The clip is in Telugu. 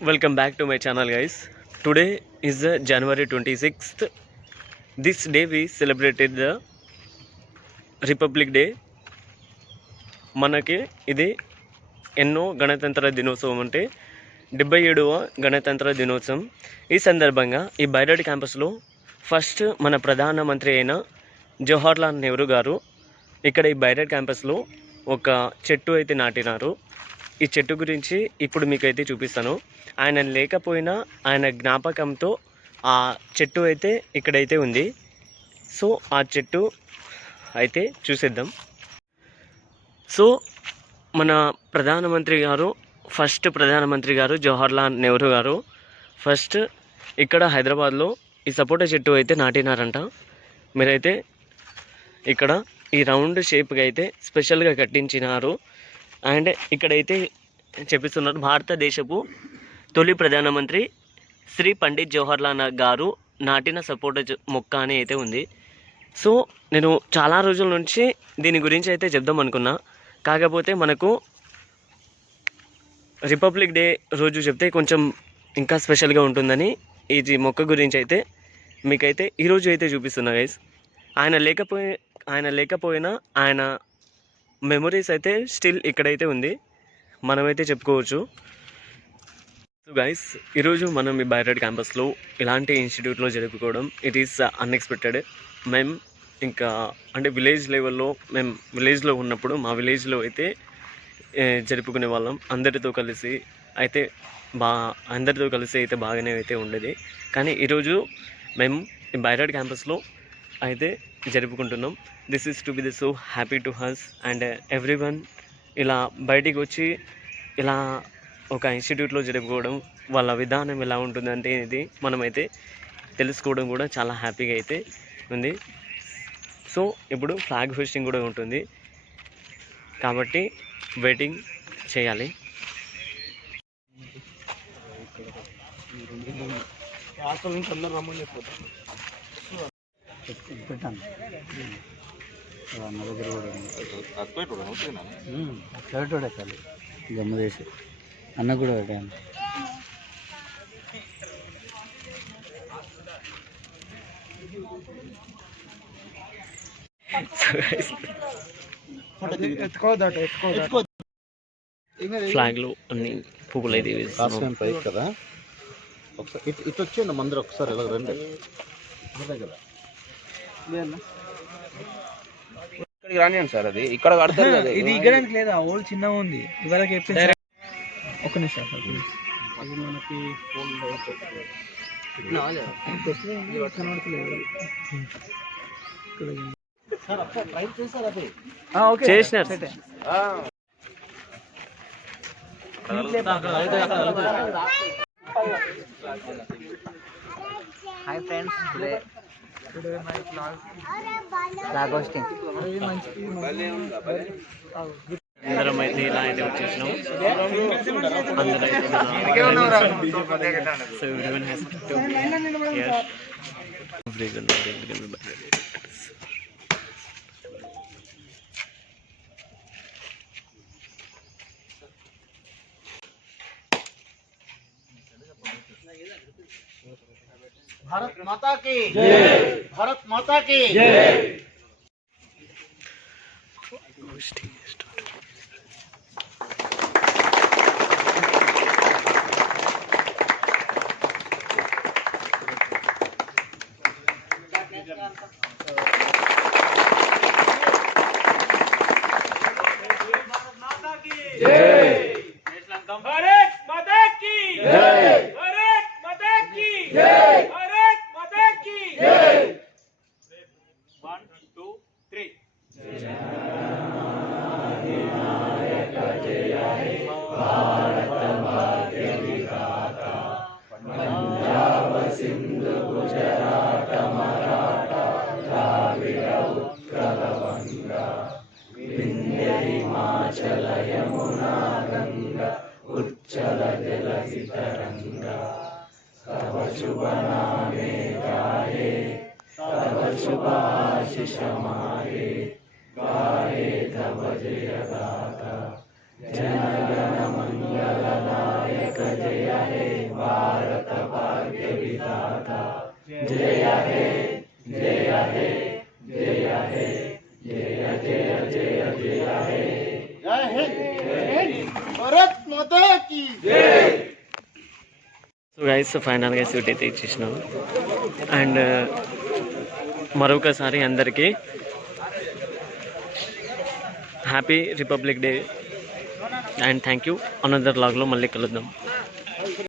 Welcome back to my channel, guys. Today is January 26th. This day we celebrated the Republic Day. మనకి ఇది ఎన్నో గణతంత్ర దినోత్సవం అంటే 77వ గణతంత్ర దినోత్సవం. ఈ సందర్భంగా ఈ బైరాడ్ క్యాంపస్లో ఫస్ట్ మన ప్రధానమంత్రి అయిన జవహర్లాల్ నెహ్రూ గారు ఇక్కడ ఈ బైరాడ్ క్యాంపస్లో ఒక చెట్టు అయితే నాటినారు. ఈ చెట్టు గురించి ఇప్పుడు మీకైతే చూపిస్తాను. ఆయన లేకపోయినా ఆయన జ్ఞాపకంతో ఆ చెట్టు అయితే ఇక్కడైతే ఉంది. సో ఆ చెట్టు అయితే చూసేద్దాం. సో మన ఫస్ట్ ప్రధానమంత్రి గారు జవహర్లాల్ నెహ్రూ గారు ఫస్ట్ ఇక్కడ హైదరాబాద్లో ఈ సపోటా చెట్టు అయితే నాటినారంట. మీరైతే ఇక్కడ ఈ రౌండ్ షేప్గా అయితే స్పెషల్గా కట్టించినారు. అండ్ ఇక్కడైతే చెప్పిస్తున్నారు, భారతదేశపు తొలి ప్రధానమంత్రి శ్రీ పండిత్ జవహర్లాల్ గారు నాటిన సపోటా మొక్క అని అయితే ఉంది. సో నేను చాలా రోజుల నుంచి దీని గురించి అయితే చెప్దాం అనుకున్నా. కాకపోతే మనకు రిపబ్లిక్ డే రోజు చెప్తే కొంచెం ఇంకా స్పెషల్గా ఉంటుందని ఈ మొక్క గురించి అయితే మీకైతే ఈరోజు అయితే చూపిస్తున్నా గైస్. ఆయన లేకపోయినా ఆయన మెమొరీస్ అయితే స్టిల్ ఇక్కడైతే ఉంది, మనమైతే చెప్పుకోవచ్చు. సో గైస్, ఈరోజు మనం ఈ బైరాడ్ క్యాంపస్లో ఇలాంటి ఇన్స్టిట్యూట్లో జరుపుకోవడం ఇట్ ఈస్ అన్ఎక్స్పెక్టెడ్. మేము ఇంకా అంటే విలేజ్ లెవెల్లో మేము విలేజ్లో ఉన్నప్పుడు మా విలేజ్లో అయితే జరుపుకునే వాళ్ళం. అందరితో కలిసి అయితే బాగానే అయితే ఉండేది. కానీ ఈరోజు మేము ఈ బైరాడ్ క్యాంపస్లో అయితే జరుపుకుంటున్నాం. This is to be the so happy to has. And everyone ఇలా బయటికి వచ్చి ఇలా ఒక ఇన్స్టిట్యూట్లో జరుపుకోవడం, వాళ్ళ విధానం ఎలా ఉంటుందంటే ఇది మనమైతే తెలుసుకోవడం కూడా చాలా హ్యాపీగా అయితే ఉంది. సో ఇప్పుడు ఫ్లాగ్ హోస్టింగ్ కూడా ఉంటుంది కాబట్టి వెయిటింగ్ చేయాలి. పెట్టాను అన్న దగ్గర కూడా చాలు జమ్మ చేసి అన్న కూడా పెట్టాను. ఫ్లాగ్లో అన్ని పువ్వులు అయితే పైకి కదా. ఒకసారి ఇటు వచ్చేయండి మందరు, ఒకసారి ఇలా రండి కదా. ఇక్కడికి రానియండి సార్, అది ఇక్కడ కడతారు కదా. ఇది ఇక్కడానికి లేదా, ఓల్డ్ చిన్నగా ఉంది. ఇవాళ ఒక నిమిషం అది మనకి చేసినారు. Hi friends, today my flag hosting. అందరం అయితే ఇలా అయితే వచ్చేసినాం. అందరూ भारत माता की जय, भारत माता की जय. సింధు గుజరాట మరాఠ ద్రావిడ ఉత్కల వంగ వింధ్య హిమాచల యమునా గంగ ఉచ్చల జలధి తరంగ తవ శుభ నామే గాయే తవ శుభ ఆశిష మాయే గాయే తవ జయ గాథ జన గణ మంగళ నాయక జయ హే సో గైస్ ఫైనల్గా స్వీట్ అయితే ఇచ్చేసినాం. అండ్ మరొకసారి అందరికీ happy Republic Day and thank you. Another లాగ్లో మళ్ళీ కలుద్దాం.